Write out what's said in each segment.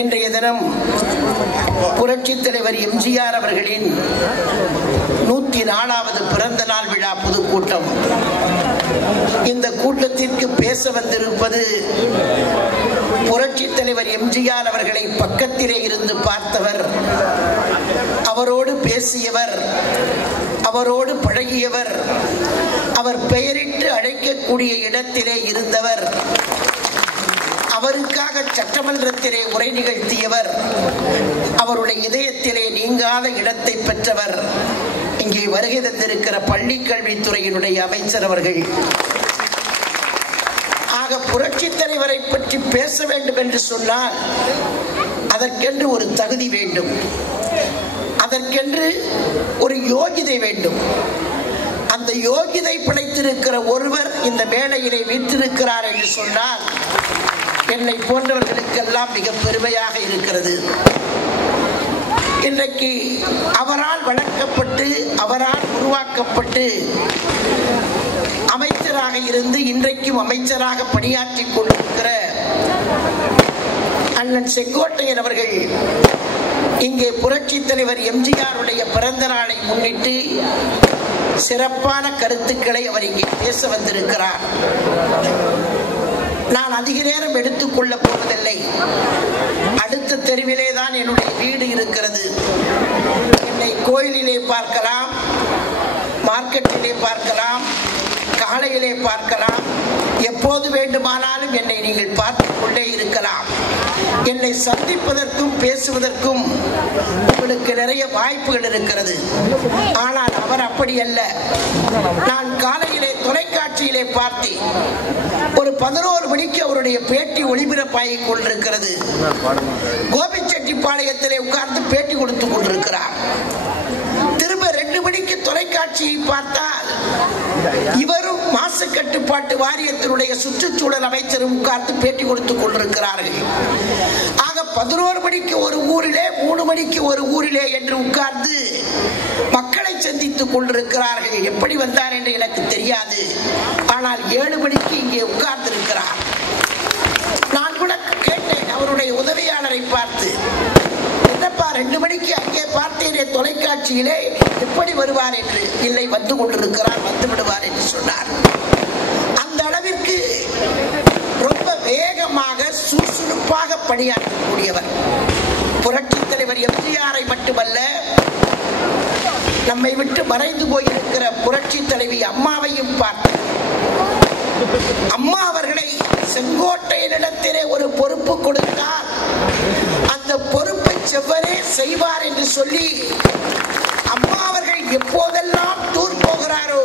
இன்றைய தினம் புரட்சித் தலைவர் எம்ஜிஆர் அவர்களின் 104வது பிறந்த நாள் விழா பொதுக்கூட்டம். இந்த கூட்டத்திற்கு பேச வந்திருப்பது புரட்சித் தலைவர் எம்ஜிஆர் அவர்களை பக்கத்திலே இருந்து பார்த்தவர், அவரோடு பேசியவர், அவரோடு பழகியவர், அவர் பெயரிட்டு அழைக்கக்கூடிய இடத்திலே இருந்தவர், அவருக்காக சட்டமன்றத்திலே உரை நிகழ்த்தியவர், அவருடைய இதயத்திலே நீங்காத இடத்தை பெற்றவர், இங்கே வருகை தந்திருக்கிற பள்ளி கல்வித்துறையினுடைய அமைச்சர் அவர்கள். ஆக புரட்சித் தலைவரை பற்றி பேச வேண்டும் என்று சொன்னால் அதற்கென்று ஒரு தகுதி வேண்டும், அதற்கென்று ஒரு யோகிதை வேண்டும். அந்த யோகிதை படைத்திருக்கிற ஒருவர் இந்த மேடையிலே வீற்றிருக்கிறார் என்று சொன்னால் என்னை போன்றவர்களுக்கெல்லாம் மிக பெருமையாக இருக்கிறது. இன்றைக்கு அவரால் வளர்க்கப்பட்டு அவரால் உருவாக்கப்பட்டு அமைச்சராக இருந்து இன்றைக்கும் அமைச்சராக பணியாற்றிக் கொண்டிருக்கிற அண்ணன் செங்கோட்டையன் அவர்கள் இங்கே புரட்சித் தலைவர் எம்ஜிஆருடைய பிறந்த நாளை முன்னிட்டு சிறப்பான கருத்துக்களை அவர் இங்கே பேச வந்திருக்கிறார். நான் அதிக நேரம் எடுத்துக்கொள்ள போவதில்லை. அடுத்த தெருவிலே தான் என்னுடைய வீடு இருக்கிறது. என்னை கோயிலிலே பார்க்கலாம், மார்க்கெட்டிலே பார்க்கலாம், காலையிலே பார்க்கலாம், எப்போது வேண்டுமானாலும் என்னை நீங்கள் பார்த்துக் கொண்டே இருக்கலாம். என்னை சந்திப்பதற்கும் பேசுவதற்கும் உங்களுக்கு நிறைய வாய்ப்புகள் இருக்கிறது. ஆனால் அவர் அப்படி அல்ல. நான் காலையிலே தொலைக்காட்சியிலே பார்த்தேன், ஒரு 11 மணிக்கு அவருடைய பேட்டி ஒளிபரப்பாகிக் கொண்டிருக்கிறது. கோபிச்செட்டிப்பாளையத்திலே உட்கார்ந்து பேட்டி கொடுத்துக் கொண்டிருக்கிறார். திரும்ப 2 மணிக்கு தொலைக்காட்சியை பார்த்தால் இவரும் மாசு கட்டுப்பாட்டு வாரியத்தினுடைய சுற்றுச்சூழல் அமைச்சரும் உட்கார்ந்து பேட்டி கொடுத்துக் கொண்டிருக்கிறார்கள். ஆக 11 மணிக்கு ஒரு ஊரிலே, 3 மணிக்கு ஒரு ஊரிலே என்று உட்கார்ந்து மக்களை சந்தித்துக் கொண்டிருக்கிறார்கள். எப்படி வந்தார் என்று எனக்கு தெரியாது. ஆனால் 7 மணிக்கு இங்கே உட்கார்ந்து இருக்கிறார். நான் கூட கேட்டேன் அவருடைய உதவியாளரை பார்த்து, என்னப்பா 2 மணிக்கு அங்கே பார்த்தேனே தொலைக்காட்சியிலே, எப்படி வருவார் என்று. இல்லை, வந்து கொண்டிருக்கிறார், வந்து விடுவார் என்று சொன்னார். அந்த அளவிற்கு ரொம்ப வேகமாக சுறுசுறுப்பாக பணியாற்றக்கூடியவர். புரட்சித் தலைவர் எம்ஜிஆரை மட்டுமல்ல, நம்மை விட்டு மறைந்து போயிருக்கிற புரட்சி தலைவி அம்மாவையும் பார்த்து, அம்மா அவர்களை செங்கோட்டையனிடத்திலே ஒரு பொறுப்பு கொடுத்தால் அந்த பொறுப்பை செவ்வரே செய்வார் என்று சொல்லி அம்மா அவர்கள் எப்போதெல்லாம் டூர் போகிறாரோ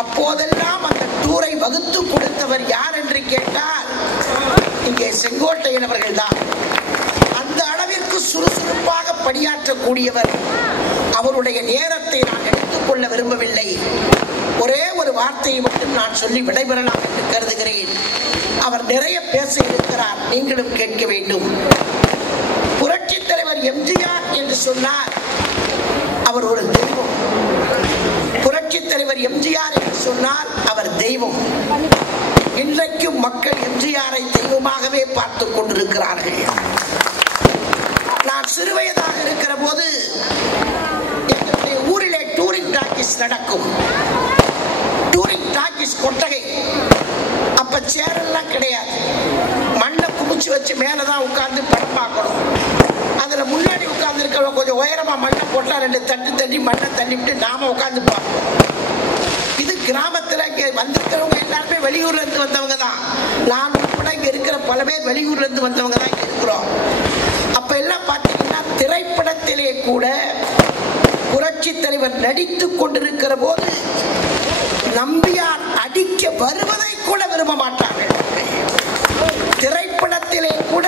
அப்போதெல்லாம் அந்த டூரை வகுத்து கொடுத்தவர் யார் என்று கேட்டால் இங்கே செங்கோட்டையன் அவர்கள் தான். அந்த அளவிற்கு சுறுசுறுப்பாக பணியாற்றக்கூடியவர். அவருடைய நேரத்தை நான் எடுத்துக்கொள்ள விரும்பவில்லை. ஒரே ஒரு வார்த்தையை மட்டும் நான் சொல்லி விடைபெறலாம் என்று கருதுகிறேன். அவர் நிறைய பேச இருக்கிறார், நீங்களும் கேட்க வேண்டும். புரட்சித் தலைவர் எம்ஜிஆர் என்று சொன்னார் அவர் ஒரு தெய்வம். புரட்சித் தலைவர் எம்ஜிஆர் என்று சொன்னால் அவர் தெய்வம். இன்றைக்கும் மக்கள் எம்ஜிஆரை தெய்வமாகவே பார்த்துக் கொண்டிருக்கிறார்கள். நான் சிறுவயதாக இருக்கிற போது எங்களுடைய ஊரிலே டூரிங் டாக்கீஸ் நடக்கும். டூரிங் டாக்கீஸ் கொட்டகை. அப்ப சேரெல்லாம் கிடையாது, மண்ணை குமிச்சு வச்சு மேலதான் உட்கார்ந்து படம் பார்க்கணும். அதுல முன்னாடி உட்கார்ந்து இருக்கிறவங்க கொஞ்சம் உயரமா மண்ணை போட்டா 2 தட்டு தட்டி மண்ணை தள்ளிவிட்டு நாம உட்கார்ந்து பார்ப்போம். இது கிராமத்துல இங்க வந்திருக்கிறவங்க எல்லாருமே வெளியூர்ல இருந்து வந்தவங்க தான். நான் உட்பட இங்க இருக்கிற பல பேர் வெளியூர்ல இருந்து வந்தவங்க தான் இங்க இருக்கிறோம். அப்ப எல்லாம் பாத்தீங்கன்னா திரைப்படத்திலே கூட புரட்சித் தலைவர் நடித்துக் கொண்டிருக்கிற போது நம்பியார் அடிக்க வருவதை கூட விரும்ப மாட்டார்கள். திரைப்படத்திலே கூட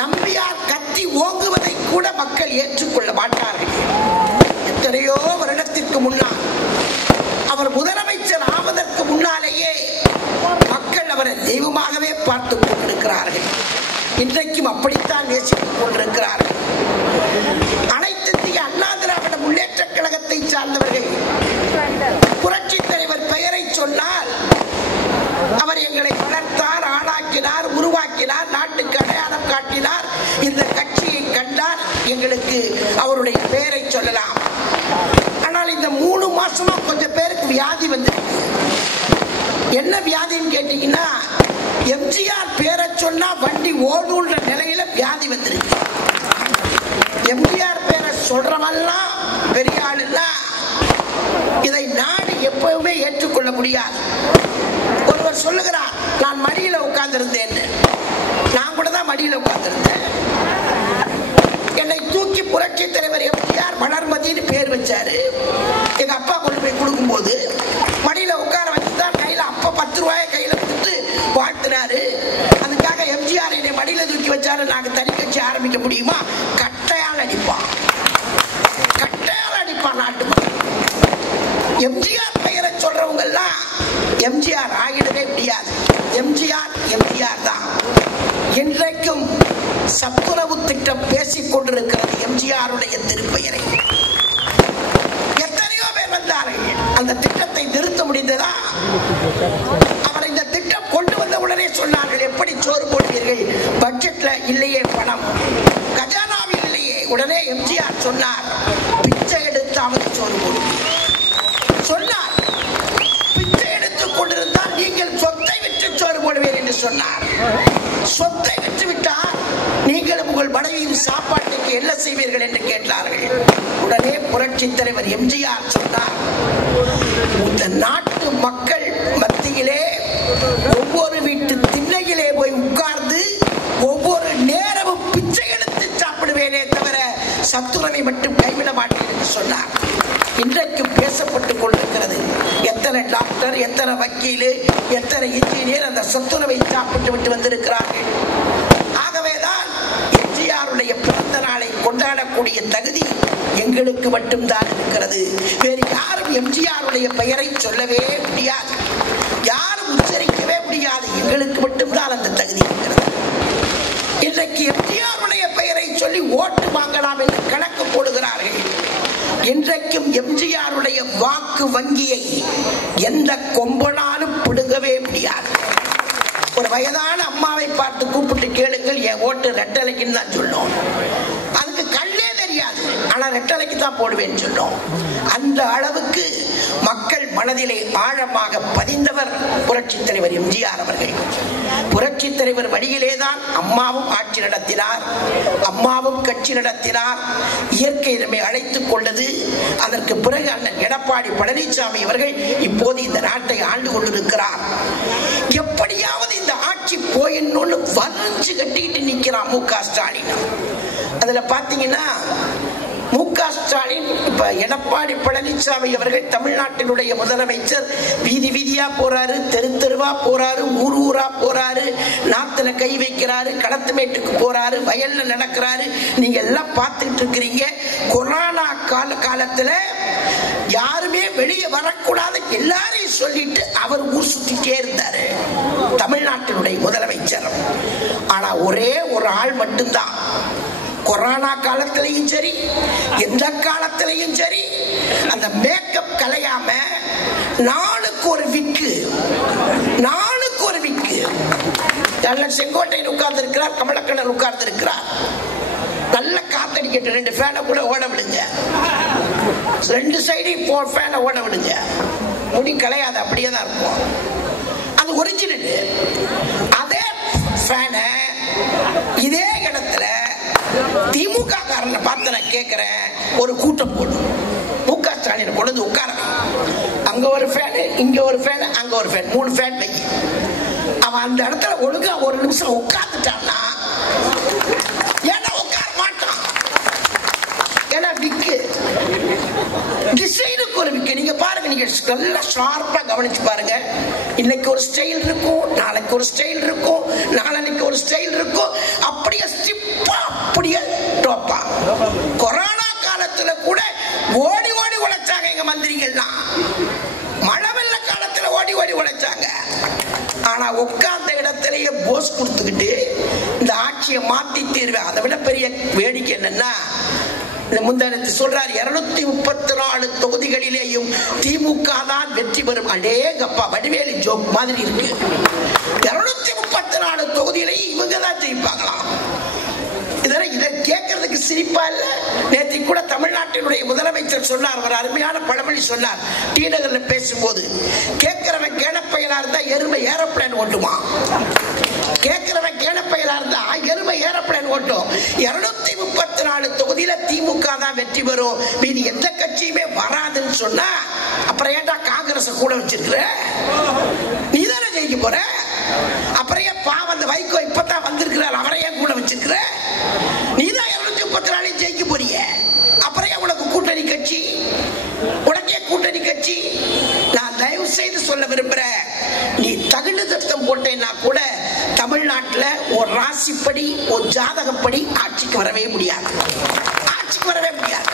நம்பியார் கத்தி ஓங்குவதை கூட மக்கள் ஏற்றுக்கொள்ள மாட்டார்கள். எத்தனையோ வருடத்திற்கு முன்னால் அவர் முதலமைச்சர் ஆவதற்கு முன்னாலேயே மக்கள் அவரை தெய்வமாகவே பார்த்துக் கொண்டிருக்கிறார்கள். இன்றைக்கும் அப்படித்தான் நேசித்துக் கொண்டிருக்கிறார்கள். அனைத்து இந்திய அண்ணா திராவிட முன்னேற்ற கழகத்தை சார்ந்தவர்கள் புரட்சித் தலைவர் பெயரை சொன்னால் அவர் எங்களை வளர்த்தார், ஆளாக்கினார், உருவாக்கினார், நாட்டுக்கு அடையாளம் காட்டினார், எங்களுக்கு அவருடைய பெயரை சொல்லலாம். ஆனால் இந்த 3 மாசமா கொஞ்சம் பேருக்கு வியாதி வந்து, என்ன வியாதின்னு கேட்டீங்கன்னா, எம்ஜிஆர் பேரை சொன்னா வண்டி ஓடுன்ற நிலையில வியாதி வந்திருக்கு. எம்ஜிஆர் பேரை சொல்றவெல்லாம் பெரிய ஆளுன்னா இதை நாடு எப்பவுமே ஏற்றுக்கொள்ள முடியாது. ஒருவர் சொல்லுகிறார், நான் மடியில உட்கார்ந்திருந்தேன். நான் கூட தான் மடியில உட்கார்ந்திருந்தேன். என்னை தூக்கி புரட்சி தலைவர் எம்ஜிஆர் வளர்மதின்னு பேர் வச்சாரு. எங்க அப்பா கொண்டு போய் கொடுக்கும் போது மடியில உட்கார வச்சுதான் கையில அப்பா 10 ரூபாயை கையில கொடுத்து வாழ்த்தினாரு. அதுக்காக எம்ஜிஆர் என்னை மடியில தூக்கி வச்சாரு. நாங்க தனி கட்சி ஆரம்பிக்க முடியுமா? கட்டையால் அடிப்பான், கட்டையால் அடிப்பான் நாட்டு மக்கள். எம்ஜிஆர் பெயரை சொல்றவங்க எல்லாம் எம்ஜிஆர் ஆகிடவே முடியாது. எம்ஜிஆர் எம்ஜிஆர் தான். இன்றைக்கும் சத்துணவு திட்டம் பேசிக் கொண்டிருக்கிறது எம்ஜிஆருடைய திருப்பெயரை. எத்தனையோ பேர் வந்தார்கள். அந்த திட்டத்தை நிறுத்த முடிந்ததா? அவர் இந்த திட்டம் கொண்டு வந்த உடனே சொன்னார்கள், எப்படி சோறு போடுவீர்கள்? பட்ஜெட்ல இல்லையே பணம், கஜானாவில் இல்லையே. உடனே எம்ஜிஆர் சொன்னார், பிச்சை எடுத்தாவது சோறு போடுவீர்கள் சொன்னார். பிச்சை எடுத்துக் கொண்டிருந்தால் நீங்கள் சொத்தை விட்டு சோறு போடுவீர்கள் என்று சொன்னார். சொத்தை விட்டு விட்டால் நீங்கள் உங்கள் மனைவியின் சாப்பாட்டுக்கு என்ன செய்வீர்கள் என்று கேட்டார்கள். உடனே புரட்சி தலைவர் எம்ஜிஆர் சொன்னார், இந்த நாட்டு மக்கள் மத்தியிலே ஒவ்வொரு வீட்டு திண்ணையிலே போய் உட்கார்ந்து ஒவ்வொரு நேரமும் பிச்சை எடுத்து சாப்பிடுவேனே தவிர சத்துணவை மட்டும் கைவிட மாட்டேன் என்று சொன்னார். இன்றைக்கு பேசப்பட்டுக் கொண்டிருக்கிறது. எத்தனை டாக்டர், எத்தனை வக்கீல், எத்தனை இன்ஜினியர் அந்த சத்துணவை சாப்பிட்டு விட்டு வந்திருக்கிறார்கள். ஆகவேதான் எம்ஜிஆருடைய பிறந்த நாளை கொண்டாடக்கூடிய தகுதி எங்களுக்கு மட்டும்தான் இருக்கிறது. வேறு யாரும் எம்ஜிஆருடைய பெயரை சொல்லவே முடியாது, யாரும் உச்சரிக்கவே முடியாது. எங்களுக்கு மட்டும்தான் அந்த தகுதி இருக்கிறது. இன்றைக்கு எம்ஜிஆருடைய பெயரை சொல்லி ஓட்டு வாங்கலாம் என்று கணக்கு போடுகிறார்கள். இன்றைக்கும் எம்ஜிஆருடைய வாக்கு வங்கியை எந்த கொம்பனாலும் பிடுங்கவே முடியாது. ஒரு வயதான அம்மாவை பார்த்து கூப்பிட்டு கேளுங்கள், என் ஓட்டு ரெட்டலைக்குன்னு தான் சொல்லும். அதுக்கு கண்ணே தெரியாது, ஆனா ரெட்டலைக்கு தான் போடுவேன்னு சொல்லும். அந்த அளவுக்கு மக்கள் மனதிலே ஆழமாக பதிந்தவர் புரட்சி தலைவர் எம்ஜிஆர் அவர்கள். புரட்சி தலைவர் வழியிலேதான் அம்மாவும் ஆட்சி நடத்தினார், அம்மாவும் கட்சி நடத்தினார். இயற்கை நம்மை அழைத்துக் கொண்டது. அதற்கு பிறகு அண்ணன் எடப்பாடி பழனிசாமி அவர்கள் இப்போது இந்த நாட்டை ஆண்டு கொண்டிருக்கிறார். எப்படியாவது இந்த ஆட்சி போயின்னு வரைஞ்சு கட்டிக்கிட்டு நிக்கிறான் மு க ஸ்டாலின். அதுல பாத்தீங்கன்னா மு.க. ஸ்டாலின் இப்ப எடப்பாடி பழனிசாமி அவர்கள் தமிழ்நாட்டினுடைய முதலமைச்சர் வீதி வீதியா போறாரு, தெரு தெருவா போறாரு, ஊர் ஊரா போறாரு, நாத்துல கை வைக்கிறாரு, கடத்துமேட்டுக்கு போறாரு, வயல்ல நடக்கிறாரு. நீங்க எல்லாம் பார்த்துட்டு இருக்கிறீங்க. கொரோனா காலத்துல யாருமே வெளியே வரக்கூடாது எல்லாரையும் சொல்லிட்டு அவர் ஊர் சுத்திட்டே இருந்தாரு தமிழ்நாட்டினுடைய முதலமைச்சர். ஆனா ஒரே ஒரு ஆள் மட்டும்தான் கொரோனா காலத்திலையும் சரி, எந்த காலத்திலையும் சரி, அந்த மேக்கப் கலையாம நாளுக்கு ஒரு விக்கு செங்கோட்டையில் உட்கார்ந்து இருக்கிறார், கமலக்கண்ணன் உட்கார்ந்து இருக்கிறார். நல்ல காத்தடிக்கட்டு, 2 ஃபேனை கூட ஓட விடுங்க, 2 சைடையும் 4 ஃபேனை ஓட விடுங்க, முடி கலையாது, அப்படியே தான் இருக்கும். அது ஒரிஜினல். அதே ஃபேனை இதே இடத்துல திமுக காரனை பார்த்து நான் கேட்கிறேன், ஒரு கூட்டம் போடும், மு.க. ஸ்டாலின் கொண்டு உட்கார, அங்க ஒரு ஃபேன், இங்க ஒரு ஃபேன், அங்க ஒரு ஃபேன், 3 ஃபேன் வை. அவன் அந்த இடத்துல ஒழுங்கா ஒரு நிமிஷம் உட்கார்ந்துட்டான்னா ஏன்னா உட்கார மாட்டான். ஏன்னா விக்கு டிசைனுக்கு ஒரு விக்கு. நீங்க பாருங்க, நீங்க நல்லா ஷார்ப்பா கவனிச்சு பாருங்க. இன்னைக்கு ஒரு ஸ்டைல் இருக்கும், நாளைக்கு ஒரு ஸ்டைல் இருக்கும், நாளைக்கு ஒரு ஸ்டைல் இருக்கும். அப்படியே ஸ்டிப்பா, அப்படியே டோப்பா. கொரோனா காலத்துல கூட ஓடி ஓடி உழைச்சாங்க எங்க மந்திரிகள்லாம். மழை வெள்ள காலத்துல ஓடி ஓடி உழைச்சாங்க. ஆனா உட்கார்ந்த இடத்திலேயே போஸ் கொடுத்துக்கிட்டு இந்த ஆட்சியை மாத்தி தீர்வேன். அதை விட பெரிய வேடிக்கை என்னன்னா, முந்தானத்து சொல்றார், 234 தொகுதிகளிலேயும் திமுக தான் வெற்றி பெறும். அடேங்கப்பா, வடிவேலு ஜோக் மாதிரி இருக்கு. 234 தொகுதியிலேயும் இவங்க தான் ஜெயிப்பாங்களாம். இதை கேட்கறதுக்கு சிரிப்பா இல்ல? நேற்று கூட தமிழ்நாட்டினுடைய முதலமைச்சர் சொன்னார், ஒரு அருமையான பழமொழி சொன்னார் டி நகர்ல பேசும்போது. கேட்கிறவன் கேணப்பையலா இருந்தா எருமை ஏரோப்ளேன் ஓட்டுமா? கேட்கிறவன் கேணப்பையலா இருந்தா எருமை ஏரோப்ளேன் ஓட்டும். 234 தொகுதியில திமுக தான் வெற்றி பெறும், மீதி எந்த கட்சியுமே வராதுன்னு சொன்னா அப்புறம் ஏன்டா காங்கிரஸ் கூட வச்சிருக்கிற? நீ தானே ஜெயிக்க போற. அப்புறம் ஏன் பாவம் அந்த வைகோ இப்பதான் வந்திருக்கிறார், அவரை ஏன் கூட வச்சிருக்கிற? நீ தான் 234 ஜெயிக்க போறிய. அப்புறம் ஏன் உனக்கு கூட்டணி கட்சி? உனக்கே கூட்டணி கட்சி? நான் தயவு செய்து சொல்ல விரும்புறேன், நீ தகுடு தத்தம் போட்டேன்னா கூட தமிழ்நாட்டில் ஒரு ராசிப்படி ஒரு ஜாதகப்படி ஆட்சிக்கு வரவே முடியாது. ஆட்சிக்கு வரவே முடியாது.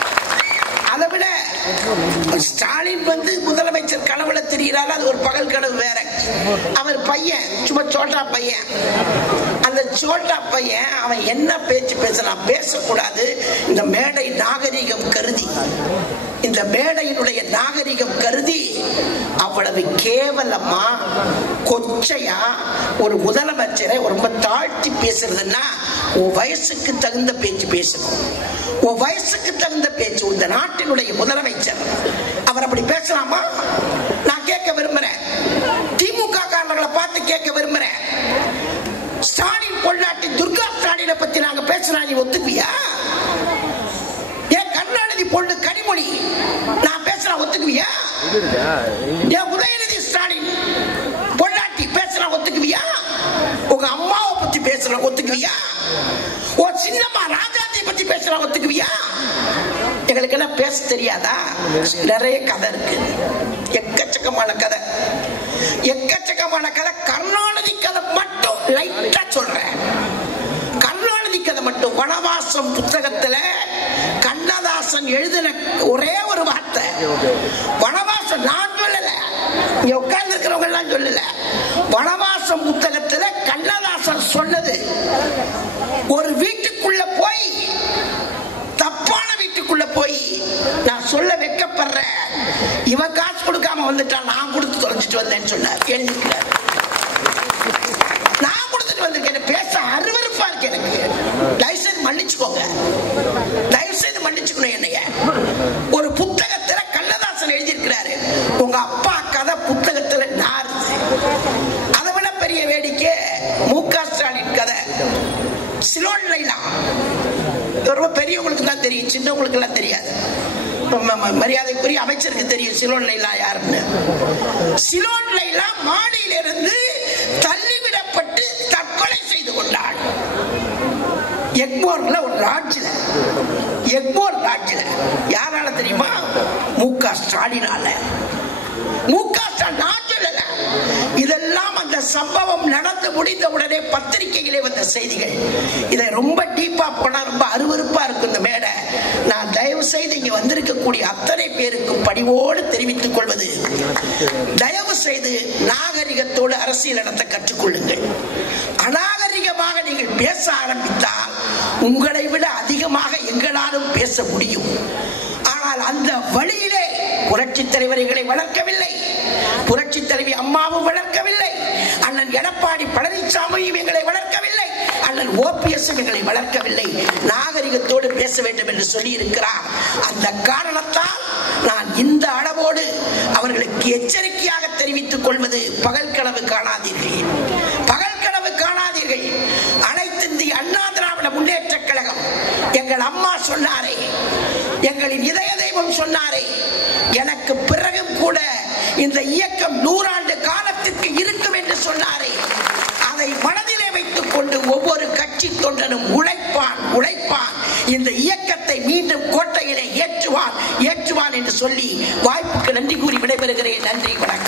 அதை விட ஸ்டாலின் முதலமைச்சர் கனவுல தெரிகிறாரு, அது ஒரு பகல் கனவு வேற. அவர் பையன் சும்மா சோட்டா பையன், அந்த சோட்டா பையன் அவன் என்ன பேச்சு பேசலாம், பேசக்கூடாது. இந்த மேடை நாகரிகம் கருதி, இந்த மேடையினுடைய நாகரிகம் கருதி அவ்வளவு கேவலமா கொச்சையா ஒரு முதலமைச்சரை ரொம்ப தாழ்த்தி பேசுறதுன்னா உன் வயசுக்கு தகுந்த பேச்சு பேசணும். உன் வயசுக்கு தகுந்த பேச்சு. இந்த நாட்டினுடைய முதலமைச்சர் அவர் அப்படி பேசலாமா? நான் கேட்க விரும்புறேன், திமுக காரர்களை பார்த்து கேட்க விரும்புறேன். ஸ்டாலின் பொள்ளாட்டி துர்கா ஸ்டாலினை பத்தி நாங்க பேசினா நீ ஒத்துக்குவியா? ஏன் கருணாநிதி பொண்ணு கனிமொழி நான் பேசுறா ஒத்துக்குவியா? ஏன் உதயநிதி ஸ்டாலின் பொள்ளாட்டி பேசுறா ஒத்துக்குவியா? உங்க அம்மாவை பத்தி பேசுற ஒத்துக்குவியா? ஒரு சின்னம்மா ராஜாஜி பத்தி பேசுற ஒத்துக்குவியா? எங்களுக்கு என்ன பேச தெரியாதா? நிறைய கதை இருக்கு, எக்கச்சக்கமான கதை, எக்கச்சக்கமான கதை. கருணாநிதி கதை மட்டும் லைட்டா சொல்றேன். கருணாநிதி கதை மட்டும் வனவாசம் புத்தகத்துல கண்ணதாசன் எழுதின ஒரே ஒரு வார்த்தை, வனவாசம் நான் சொல்லல, இங்க உட்கார்ந்து இருக்கிறவங்க எல்லாம் சொல்லல, வனவாசம் புத்தகத்துல கண்ணதாசன் சொன்னது. ஒரு வீட்டுக்குள்ள போய், தப்பான வீட்டுக்குள்ள போய் நான் சொல்ல வைக்கப்படுறேன், இவன் காசு கொடுக்காம வந்துட்டான், நான் கொடுத்து தொலைச்சிட்டு வந்தேன்னு சொன்னார், எழுதிக்கிறார். நான் கொடுத்துட்டு வந்திருக்கேன், பேச அருவருப்பா இருக்கு எனக்கு. தயவு செய்து மன்னிச்சுக்கோங்க, தயவு செய்து மன்னிச்சுக்கணும் என்னைய. ஒரு புத்தகத்துல கண்ணதாசன் எழுதியிருக்கிறாரு, உங்க அப்பா கதை புத்தகத்துல நாருது. அதை விட பெரிய வேடிக்கை மு.க. ஸ்டாலின் கதை சிலோன் லைலா. ரொம்ப பெரியவங்களுக்கு தான் தெரியும், சின்னவங்களுக்கு எல்லாம் தெரியாது. மரியாதைக்குரிய அமைச்சருக்கு தெரியும் சிலோன் லைலா யாருன்னு. சிலோன் லைலா மாடியிலிருந்து தள்ளிவிடப்பட்டு தற்கொலை செய்து கொண்டாள். எக்மோர்ல ஒரு லாட்ஜில், எக்மோர் லாட்ஜில். யாரால தெரியுமா? மு.க. ஸ்டாலினால. மு.க. ஸ்டாலின் நான் சொல்லல, இதெல்லாம் அந்த சம்பவம் நடந்து முடிந்த உடனே பத்திரிகையிலே வந்த செய்திகள். இதை ரொம்ப டீப்பா போனா ரொம்ப அருவருப்பா இருக்கும் இந்த மேடை. நான் தயவு செய்து இங்க வந்திருக்கக்கூடிய அத்தனை பேருக்கும் பணிவோடு தெரிவித்துக் கொள்வது, தயவு செய்து நாகரிகத்தோடு அரசியல் நடத்த கற்றுக்கொள்ளுங்கள். அநாகரிகமாக நீங்கள் பேச ஆரம்பித்தால் உங்களை விட அதிகமாக எங்களாலும் பேச முடியும். ஆனால் அந்த வழியிலே புரட்சி தலைவர்களை வளர்க்கவில்லை, புரட்சி தலைவி அம்மாவும் வளர்க்கவில்லை, அண்ணன் எடப்பாடி பழனிசாமியும் எங்களை வளர்க்கவில்லை, அண்ணன் ஓபிஎஸ் எங்களை வளர்க்கவில்லை. நாகரிகத்தோடு பேச வேண்டும் என்று சொல்லி இருக்கிறார். அந்த காரணத்தால் நான் இந்த அளவோடு அவர்களுக்கு எச்சரிக்கையாக தெரிவித்துக் கொள்வது, பகல் கனவு காணாதீர்கள், பகல் கனவு காணாதீர்கள். அனைத்து இந்திய அண்ணா திராவிட முன்னேற்ற கழகம், எங்கள் அம்மா சொன்னாரே, எங்களின் இதய தெய்வம் சொன்னாரே, எனக்கு பிறகும் கூட இந்த இயக்கம் 100 ஆண்டு காலத்திற்கு இருக்கும் என்று சொன்னாரே, அதை மனதிலே வைத்துக் கொண்டு ஒவ்வொரு கட்சி தொண்டனும் உழைப்பான், இந்த இயக்கத்தை மீண்டும் கோட்டையிலே ஏற்றுவான் என்று சொல்லி வாய்ப்புக்கு நன்றி கூறி விடைபெறுகிறேன். நன்றி, வணக்கம்.